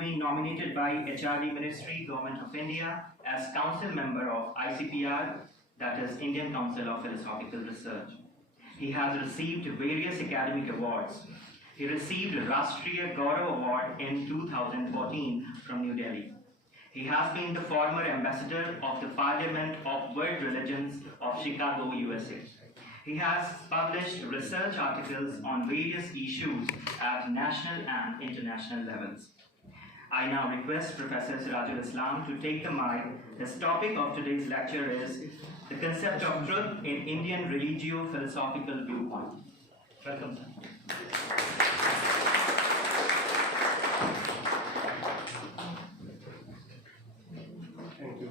been nominated by HRD Ministry, Government of India, as Council Member of ICPR, that is Indian Council of Philosophical Research. He has received various academic awards. He received Rashtriya Gaurav Award in 2014 from New Delhi. He has been the former ambassador of the Parliament of World Religions of Chicago, USA. He has published research articles on various issues at national and international levels. I now request Professor Sirajul Islam to take the mic. His topic of today's lecture is the concept of truth in Indian religio-philosophical viewpoint. Welcome, sir. Thank you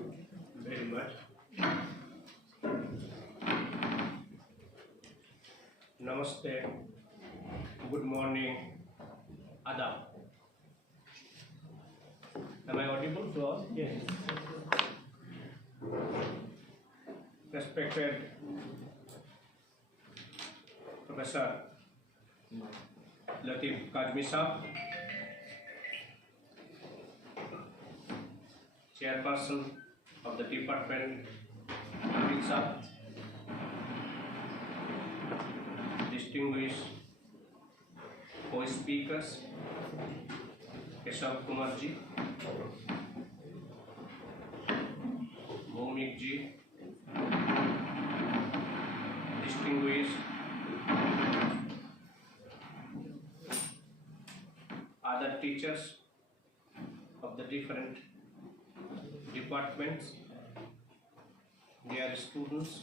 very much. Namaste, good morning, Adab. Am I audible to all? Yes. Respected Professor Latif Kazmi Sahab, Chairperson of the Department, Hamid Sahab, distinguished co-speakers, Keshav Kumar ji, Bhumik ji, distinguished other teachers of the different departments, dear students,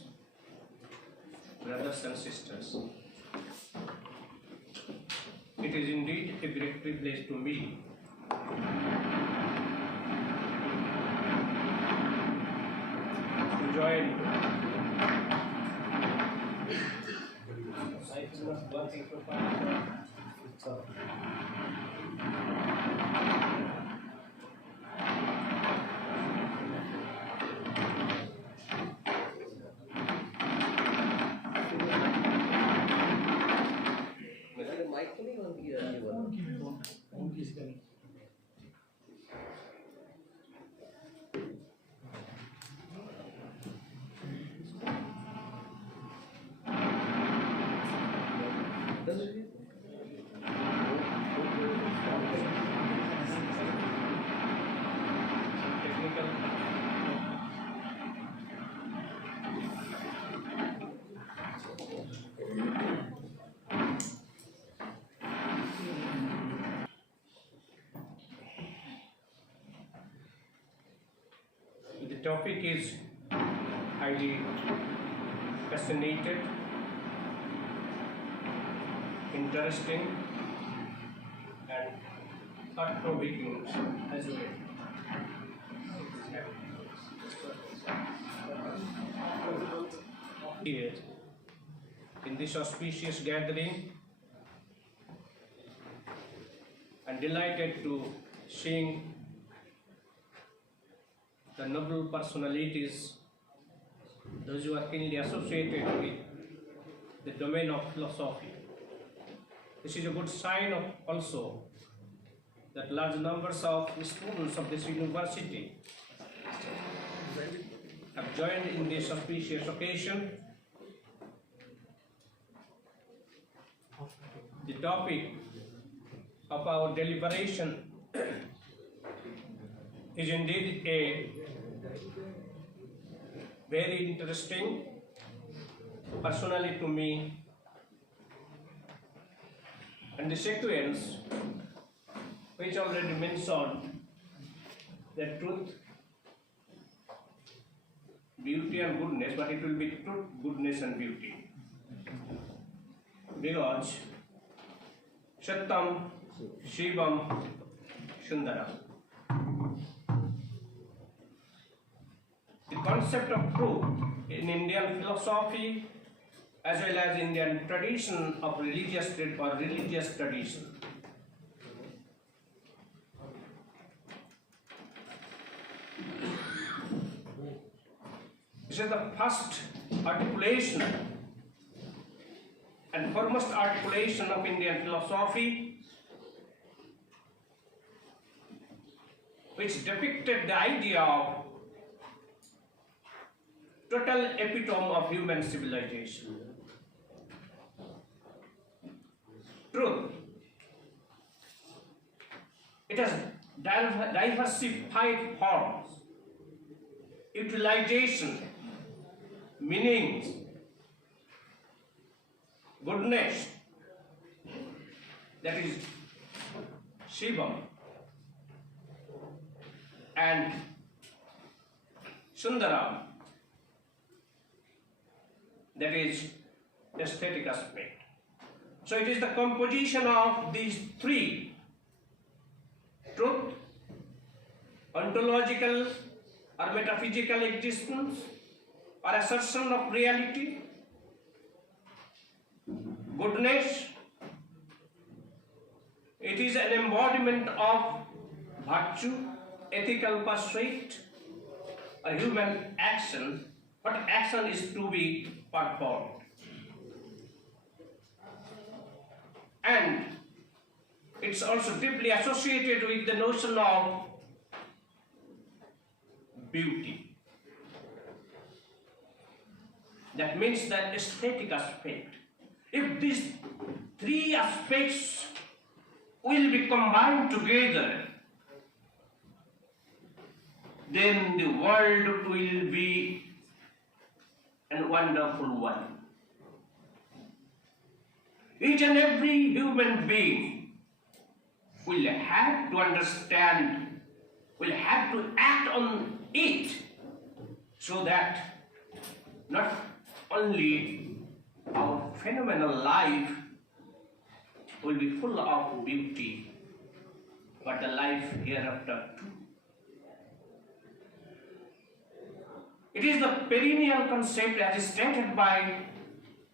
brothers and sisters. It is indeed a great privilege to me to join the topic is highly fascinated, interesting, and thought-provoking as well. Here, in this auspicious gathering, I'm delighted to seeing the noble personalities, those who are keenly associated with the domain of philosophy. This is a good sign of also that large numbers of students of this university have joined in this auspicious occasion. The topic of our deliberation is indeed a very interesting, personally to me, and the sequence which already mentioned the truth, beauty and goodness, but it will be truth, goodness and beauty. Because Satyam, Shivam, Sundaram. The concept of truth in Indian philosophy as well as Indian tradition of religious tradition this is the first articulation and foremost articulation of Indian philosophy, which depicted the idea of total epitome of human civilization. Truth. It has diversified forms, utilization, meanings, goodness, that is Shivam, and Sundaram, that is aesthetic aspect. So it is the composition of these three: truth, ontological or metaphysical existence or assertion of reality; goodness, it is an embodiment of virtue, ethical pursuit, or human action, but action is to be performed. And it's also deeply associated with the notion of beauty. That means the aesthetic aspect. If these three aspects will be combined together, then the world will be a wonderful one. Each and every human being will have to understand, will have to act on it, so that not only our phenomenal life will be full of beauty, but the life hereafter too. It is the perennial concept as stated by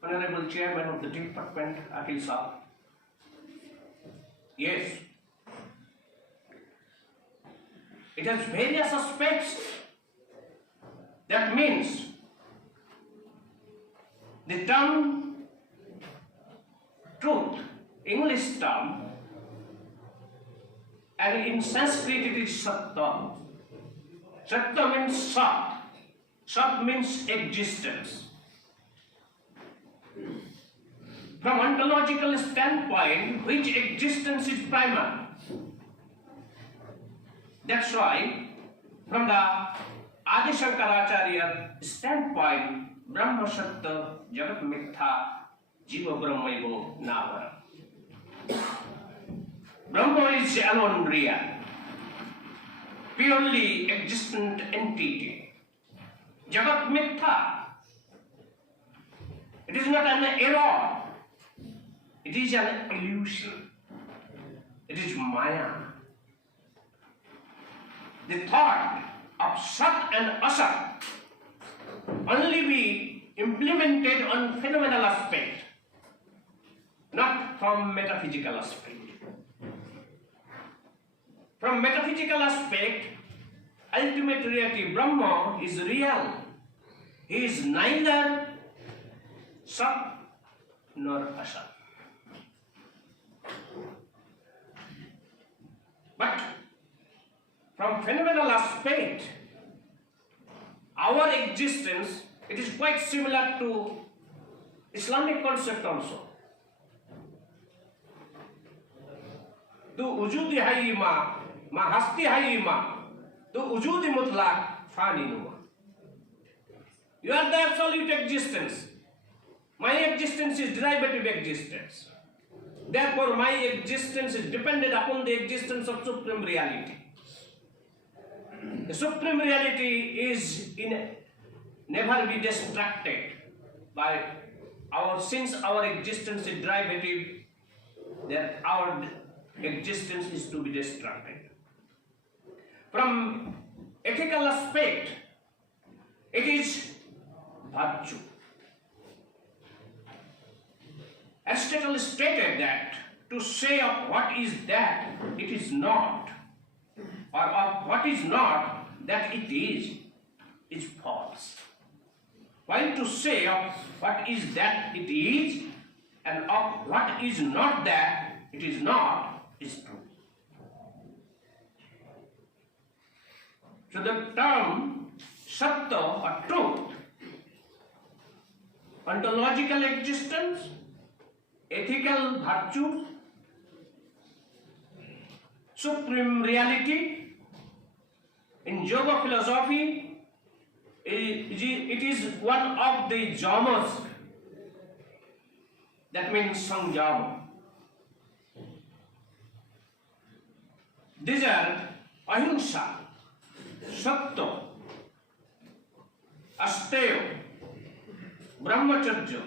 Honorable Chairman of the Department, Akhil Saab. Yes, it has various aspects. That means the term truth, English term, and in Sanskrit it is satta. Satta means sat. Sat means existence. From ontological standpoint, which existence is primal? That's why, from the Adi Shankaracharya standpoint, Brahma Satta Jagat Mithya Jiva Brahmaivo Navara. Brahma is alone real, purely existent entity. Jagat Mithya, it is not an error, it is an illusion, it is Maya. The thought of Sat and Asat only be implemented on phenomenal aspect, not from metaphysical aspect. From metaphysical aspect, ultimate reality, Brahma, is real. He is neither Sat nor Asat. But from phenomenal aspect, our existence, it is quite similar to Islamic concept also. Tu wujudi hai ma hasti hai ma, tu wujudi mutlaq fani numa. You are the absolute existence. My existence is derivative existence. Therefore, my existence is dependent upon the existence of Supreme Reality. The Supreme Reality is never be distracted by since our existence is derivative, that our existence is to be distracted. From ethical aspect, it is virtue. Aristotle stated that to say of what is that it is not, or of what is not that it is false. While to say of what is that it is, and of what is not that it is not, is true. So the term Satya or truth, ontological existence, ethical virtue, supreme reality, in yoga philosophy, it is one of the yamas, that means sanjama. These are ahimsa, satya, asteya, brahmacharya,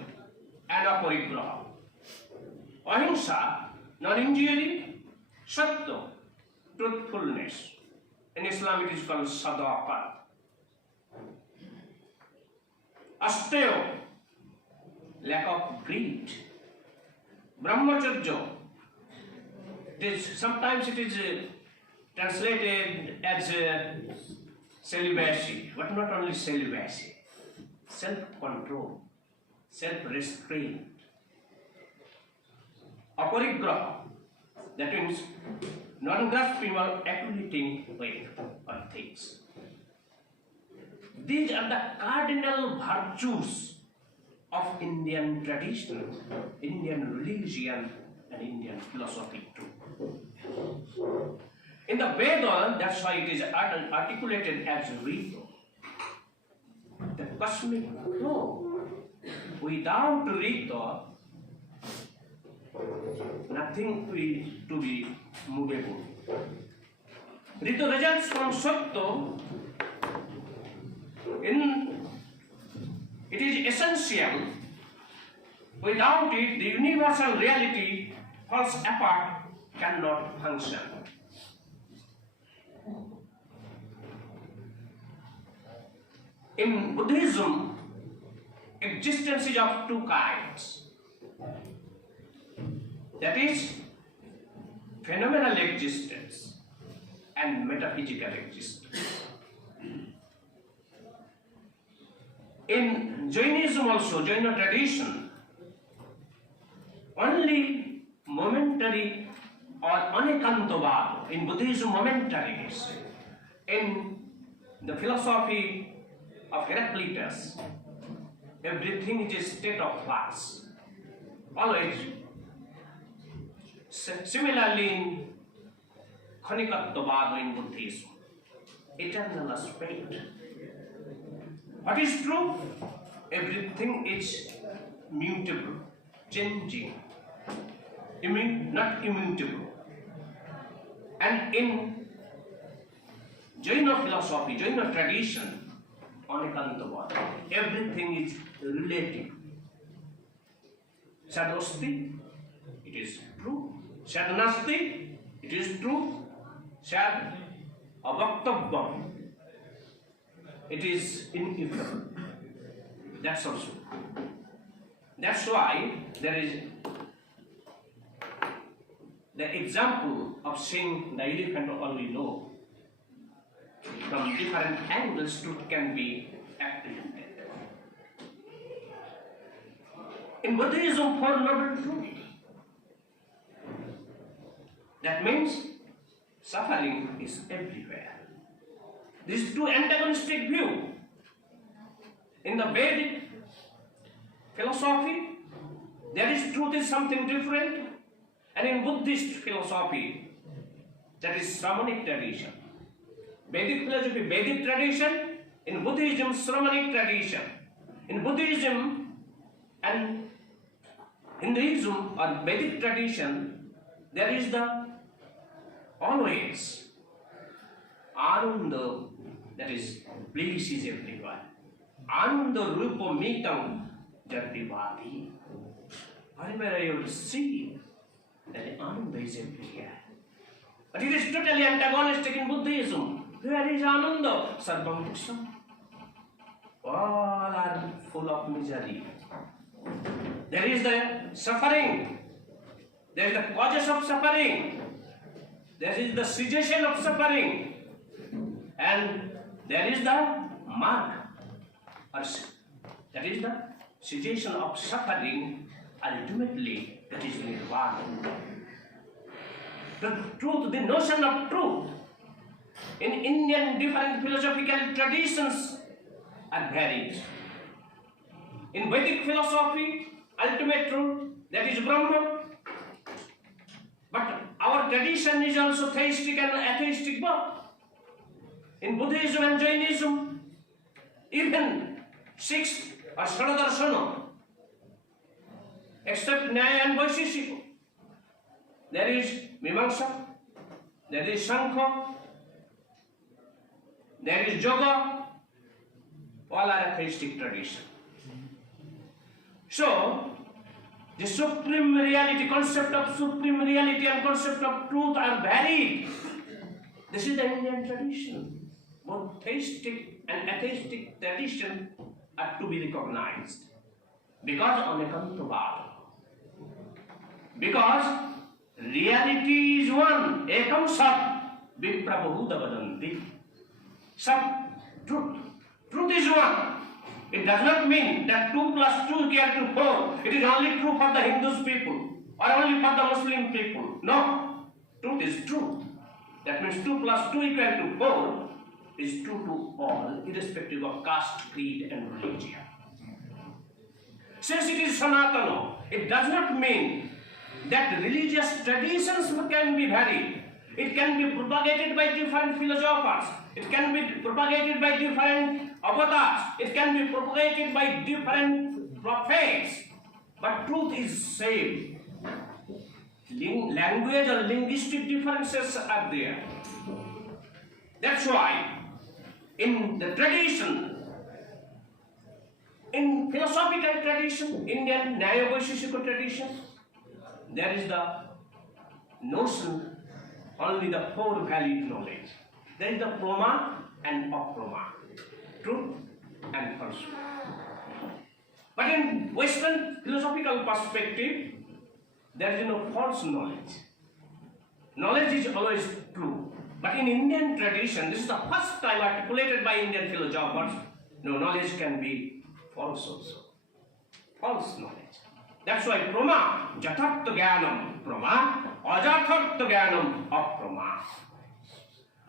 and aparigraha. Ahimsa, non-injury, satya, truthfulness. In Islam it is called sadaqah. Asteya, lack of greed. Brahmacharya, sometimes it is translated as celibacy, but not only celibacy, self-control, self-restraint. Aparigraha, that means non-grasping or accumulating weight or things. These are the cardinal virtues of Indian tradition, Indian religion, and Indian philosophy too. In the Veda, that's why it is articulated as Rita, the cosmic flow. Without Rita, nothing will to be movable. Rita results from Satya. It is essential. Without it, the universal reality falls apart, cannot function. In Buddhism, existence is of two kinds. That is, phenomenal existence and metaphysical existence. In Jainism also, Jaina tradition, only momentary or anekantavada. In Buddhism, momentariness. In the philosophy of Heraclitus, everything is a state of flux. Always. Similarly, in Khanikatavada in Buddhism, eternal aspect. What is true? Everything is mutable, changing, not immutable. And in Jaina philosophy, Jaina tradition, anekantavada, everything is relative. Sadhasti, it is true. Sadnasti, it is true. Sad avaktavvam, it is ineffable. That's also. That's why there is the example of seeing the elephant all we know from different angles can be apprehended. In Buddhism, Four Noble Truths. That means suffering is everywhere. This is two antagonistic view. In the Vedic philosophy, there is truth is something different, and in Buddhist philosophy, that is Shramanic tradition. Vedic philosophy, Vedic tradition. In Buddhism, Shramanic tradition. In Buddhism and Hinduism or Vedic tradition, there is the always Ananda, that is bliss is everywhere. Ananda rupa mitam jagdivadi. Wherever you will see that Ananda is everywhere. But it is totally antagonistic in Buddhism. Where is Ananda? Sarvam Duksham. All are full of misery. There is the suffering. There is the causes of suffering. There is the cessation of suffering. And there is the mark. That is the cessation of suffering. Ultimately, that is nirvana. The truth, the notion of truth, in Indian different philosophical traditions are varied. In Vedic philosophy, ultimate truth, that is Brahman. But our tradition is also theistic and atheistic both. In Buddhism and Jainism, even six or Saradarsana, except Nyaya and Vaisheshika, there is Mimamsa, there is Sankhya, there is Yoga, all are atheistic tradition. So, the supreme reality, concept of supreme reality and concept of truth are varied. This is the Indian tradition. Both theistic and atheistic tradition are to be recognized. Because Anekantavad. Because reality is one. Ekam sat viprabahuta vadanti. Sat, truth. Truth is one. It does not mean that 2 plus 2 equal to 4. It is only true for the Hindus people or only for the Muslim people. No. Truth is truth. That means 2 plus 2 equal to 4 is true to all, irrespective of caste, creed and religion. Since it is Sanatana, it does not mean that religious traditions can be varied. It can be propagated by different philosophers. It can be propagated by different avatars. It can be propagated by different prophets. But truth is same. Language or linguistic differences are there. That's why in the tradition, in philosophical tradition, Indian Nyaya Vaisheshika tradition, there is the notion, only the 4 valid knowledge. There is the prama and aprama, truth and falsehood. But in Western philosophical perspective, there is no false knowledge. Knowledge is always true. But in Indian tradition, this is the first time articulated by Indian philosophers, no, knowledge can be false also. False knowledge. That's why prama, jathartha jnanam, prama, ajathartha jnanam, aprama.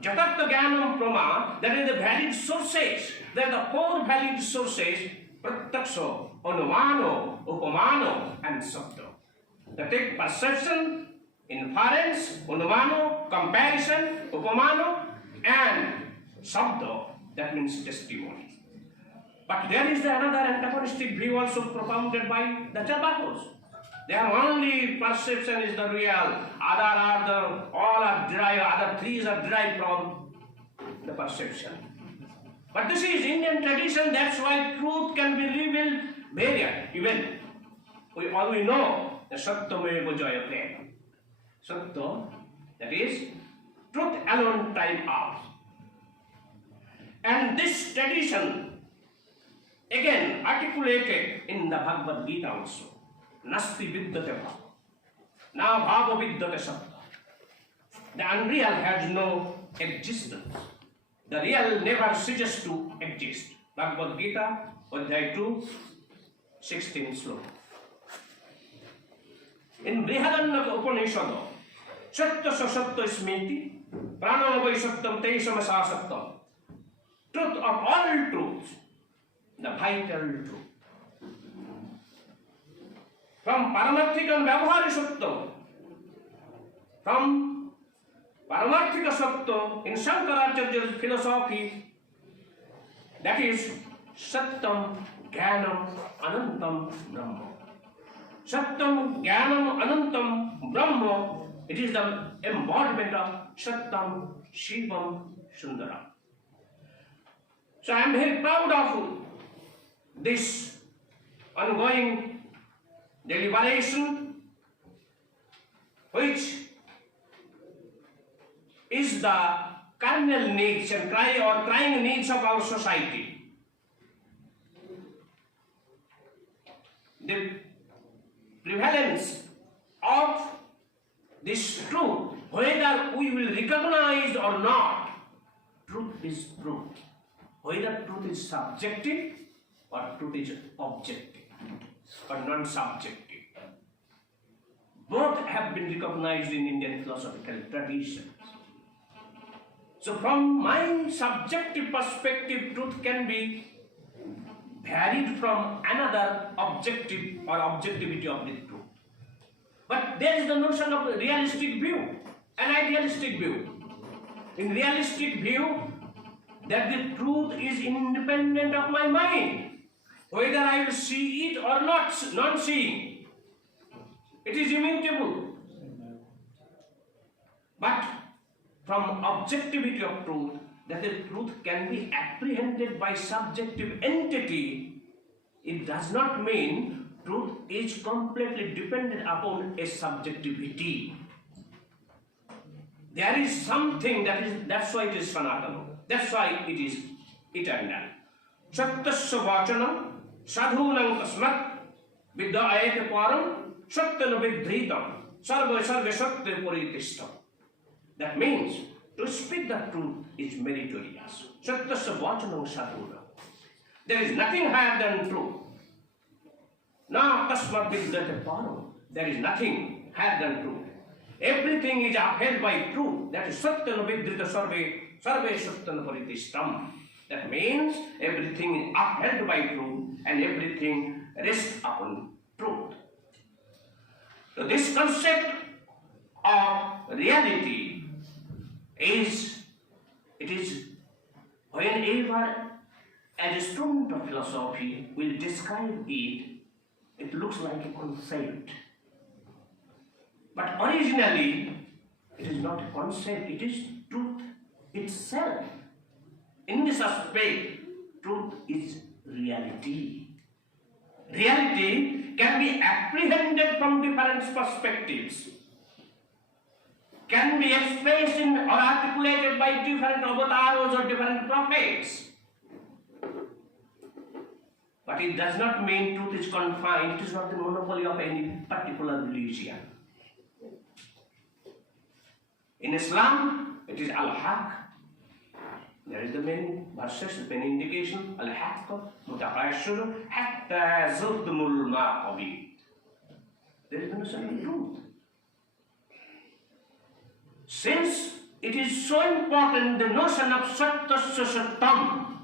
Jathartha jnanam, prama, that is the valid sources. There are the 4 valid sources, pratyaksha, anumano, upamano, and sabda. That take perception, inference, anumano, comparison, upamano, and sabda, that means testimony. But there is another antagonistic view also propounded by the Charvakas. Their only perception is the real, all are derived, other 3 are derived from the perception. But this is Indian tradition, that's why truth can be revealed varied. Even all we know, the Satyameva Jayate. Satya, that is, truth alone time out. And this tradition again articulated in the Bhagavad Gita also. Nasti vidyate bhava. Na bhava vidyate satya. The unreal has no existence. The real never ceases to exist. Bhagavad Gita, Adhyay 2, 16 sloka. In Brihadaranyaka Upanishad, Satya sa satya smiti, pranam vai satyam teisam sa satyam. Truth of all truths, the vital truth. From Paramarthika and Vyavahari Satya, from Paramarthika Satya in Shankaracharya's philosophy, that is Satyam, Jnanam, Anantam, Brahma. Satyam, Jnanam, Anantam, Brahma, it is the embodiment of Satyam, Shivam, Sundaram. So I am very proud of this ongoing deliberation, which is the kernel needs and crying needs of our society. The prevalence of this truth, whether we will recognize or not, truth is truth. Whether truth is subjective or truth is objective or non-subjective. Both have been recognized in Indian philosophical traditions. So from my subjective perspective, truth can be varied from another objective or objectivity of the truth. But there is the notion of a realistic view, an idealistic view. In realistic view, that the truth is independent of my mind, whether I will see it or not, non-seeing. It is immutable. But from objectivity of truth, that the truth can be apprehended by subjective entity, it does not mean truth is completely dependent upon a subjectivity. There is something that's why it is sanatana. That's why it is eternal. Sattasya vachanam sadhunam kasmat vidyayate param satyana vidritam sarva sarva satya paritistam. That means to speak the truth is meritorious. Sattasya vachanam sadhunam. There is nothing higher than truth. Na kasmat vidyayate param. There is nothing higher than truth. Everything is upheld by truth. That is satyana vidrita sarve satyana paritistam. That means everything is upheld by truth and everything rests upon truth. So this concept of reality is whenever as a student of philosophy will describe it, it looks like a concept. But originally, it is not a concept, it is truth itself. In this aspect, truth is reality. Reality can be apprehended from different perspectives, can be expressed in or articulated by different avatars or different prophets. But it does not mean truth is confined, it is not the monopoly of any particular religion. In Islam, it is Al-Haq. There is the many verses, many indication. Al-Haq, Mutaqashur, Hatta Zurdumul Ma'qabi. There is no certain truth. Since it is so important, the notion of Sattasya Sattam,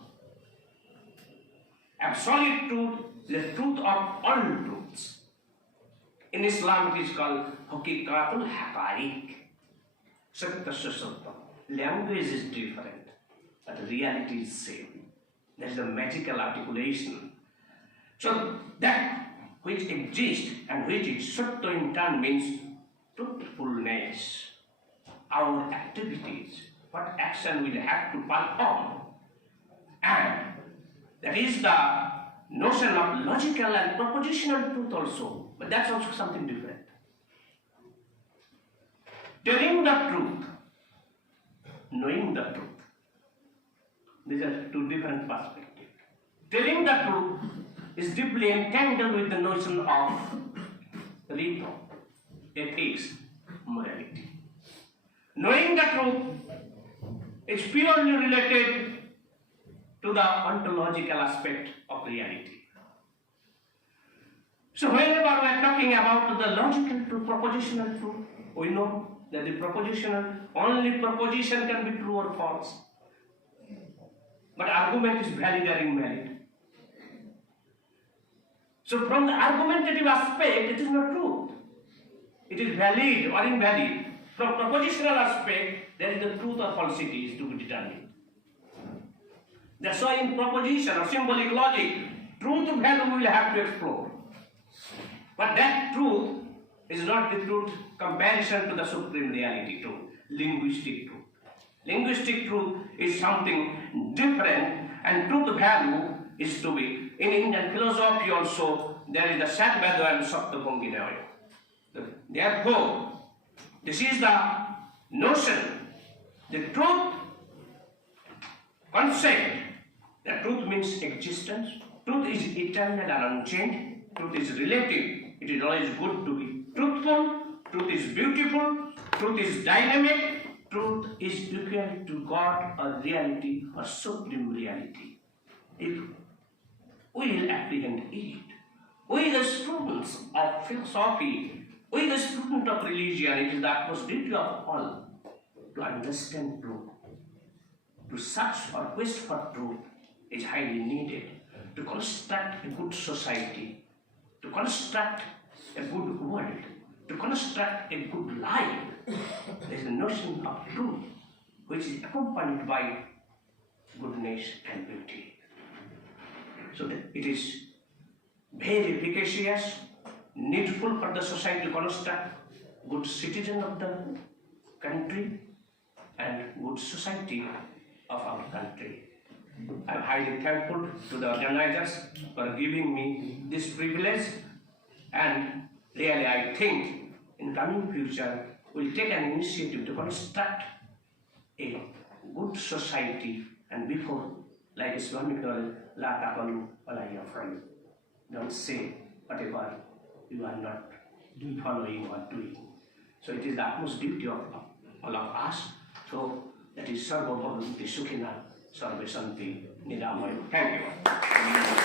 absolute truth, the truth of all truths. In Islam, it is called Haqiqatul Haqa'iq. Sattasya Sattam. Language is different, but reality is same. That is the magical articulation. So that which exists and which is Satya in turn means truthfulness. Our activities, what action we'll have to perform. And that is the notion of logical and propositional truth also. But that's also something different. Telling the truth, knowing the truth. These are two different perspectives. Telling the truth is deeply entangled with the notion of rito, ethics, morality. Knowing the truth is purely related to the ontological aspect of reality. So whenever we are talking about the logical truth, propositional truth, we know that the propositional, only proposition can be true or false. But argument is valid or invalid. So from the argumentative aspect, it is not truth. It is valid or invalid. From propositional aspect, there is the truth or falsity is to be determined. That's why in proposition or symbolic logic, truth value we will have to explore. But that truth is not the truth comparison to the supreme reality truth, linguistic truth. Linguistic truth is something different, and truth value is to be. In Indian philosophy also, there is the Sadvada and Saptabhangina. Therefore, this is the notion, the truth concept. The truth means existence. Truth is eternal and unchanged. Truth is relative. It is always good to be truthful. Truth is beautiful. Truth is dynamic. Truth is equal to God or reality or supreme reality. If we will apprehend it, we the students of philosophy, we the student of religion, it is the utmost duty of all to understand truth. to search or quest for truth is highly needed to construct a good society, to construct a good world, to construct a good life. There is a notion of truth which is accompanied by goodness and beauty. So that it is very efficacious, needful for the society to construct good citizen of the country and good society of our country. I am highly thankful to the organizers for giving me this privilege, and really I think in coming future we will take an initiative to construct a good society, and before, like Swami La Takalu Walaya Friend, don't say whatever you are not following or doing. So it is the utmost duty of all of us. So that is Sarva Bhavanti Sukhina Sarva Santi Niramaya. Thank you.